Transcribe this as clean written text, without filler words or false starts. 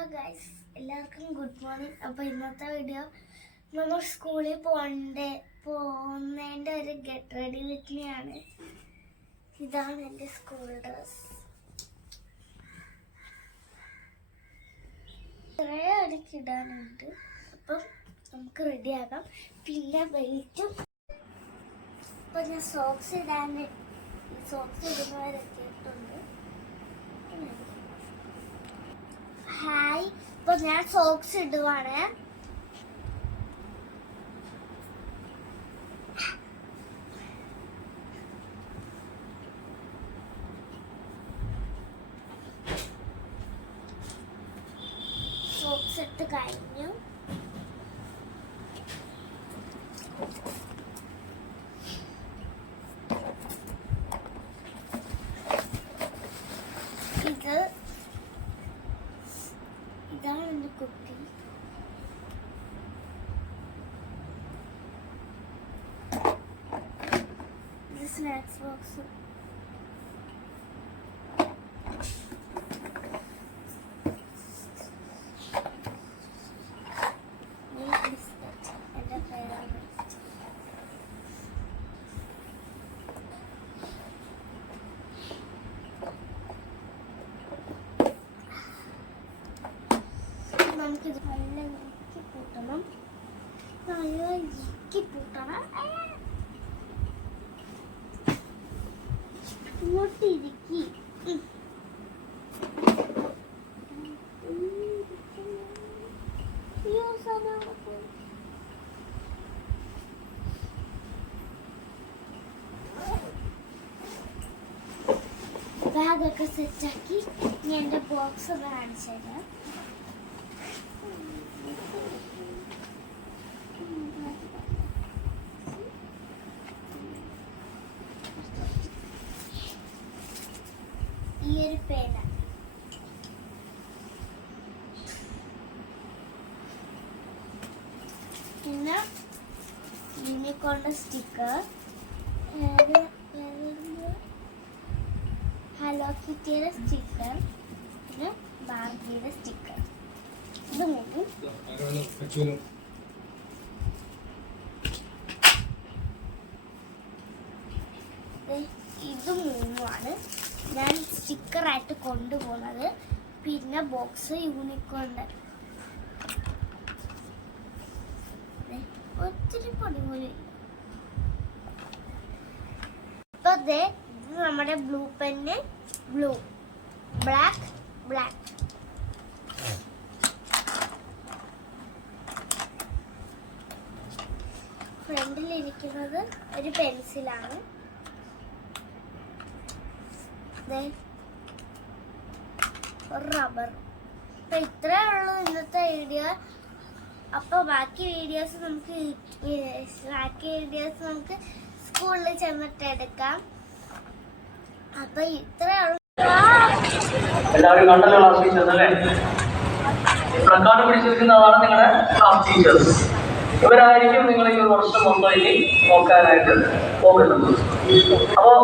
Hello guys, എല്ലാവർക്കും good morning. അപ്പോൾ ഇന്നത്തെ വീഡിയോ നമ്മൾ സ്കൂളിൽ പോകുന്നതിൻ്റെ ഒരു ഗെറ്റ് റെഡി വിത്ത് മീ ആണ്. ഇതാണ് എൻ്റെ സ്കൂൾ ഡ്രസ്. കുറേ എനിക്ക് ഇടാനുണ്ട്. അപ്പം നമുക്ക് റെഡിയാകാം. പിന്നെ വെയിറ്റും. അപ്പം ഞാൻ സോക്സ് ഇടുന്നവരെത്തിയിട്ടുണ്ട്. ഹായ്, ഇപ്പൊ ഞാൻ സോക്സ് ഇടുവാണ്. സോക്സ് ഇട്ട് കഴിഞ്ഞു. ഇതാണ് എൻ്റെ കുട്ടി. ഇത് സ്നാക്സ് ബോക്സ്. ബിസ്ക്കറ്റ് എൻ്റെ ഫേവറേറ്റ്. നമുക്കിത് നല്ല ഇറുക്കി പൂട്ടണം. ഇങ്ങോട്ട് ഇരിക്കി. ബാഗൊക്കെ സെറ്റാക്കി ഞാൻ എൻ്റെ ബോക്സ് കാണിച്ചു തരാം. ഈ ഒരു പേന, പിന്നെ യൂണിക്കോണിന്റെ സ്റ്റിക്കർ, ഹലോ കിറ്റിയുടെ സ്റ്റിക്കർ, പിന്നെ ബാർബിയുടെ സ്റ്റിക്കർ. ഇത് നോക്കും. ഇത് മൂന്നുമാണ് ഞാൻ സ്റ്റിക്കറായിട്ട് കൊണ്ടുപോകുന്നത്. പിന്നെ ബോക്സ് യൂണിക്കോണിന്റെ ഒത്തിരി പൊടി പോലും. ഇപ്പൊ ഇത് നമ്മുടെ ബ്ലൂ പെന്ന്, ബ്ലൂ, ബ്ലാക്ക്. ഫ്രണ്ടിലിരിക്കുന്നത് ഒരു പെൻസിലാണ്. റബ്ബർ. അപ്പൊ ഇത്രേ ഉള്ളൂ ഇന്നത്തെ വീഡിയോ. അപ്പൊ ബാക്കി വീഡിയോസ് നമുക്ക് സ്കൂളിൽ ചെന്നിട്ട് എടുക്കാം. അപ്പൊ ഇത്രേ ഉള്ളൂ. എല്ലാവരും കണ്ടല്ലോ ക്ലാസ് ടീച്ചേഴ്സ് അല്ലേ? പ്ലക്കാർഡ് പിടിച്ചിരിക്കുന്നതാണ് നിങ്ങളുടെ ക്ലാസ് ടീച്ചേഴ്സ്. ഇവരായിരിക്കും നിങ്ങൾ ഈ ഒരു വർഷം മൊത്തം ഇനി നോക്കാനായിട്ട് പോകുന്നത്. അപ്പോ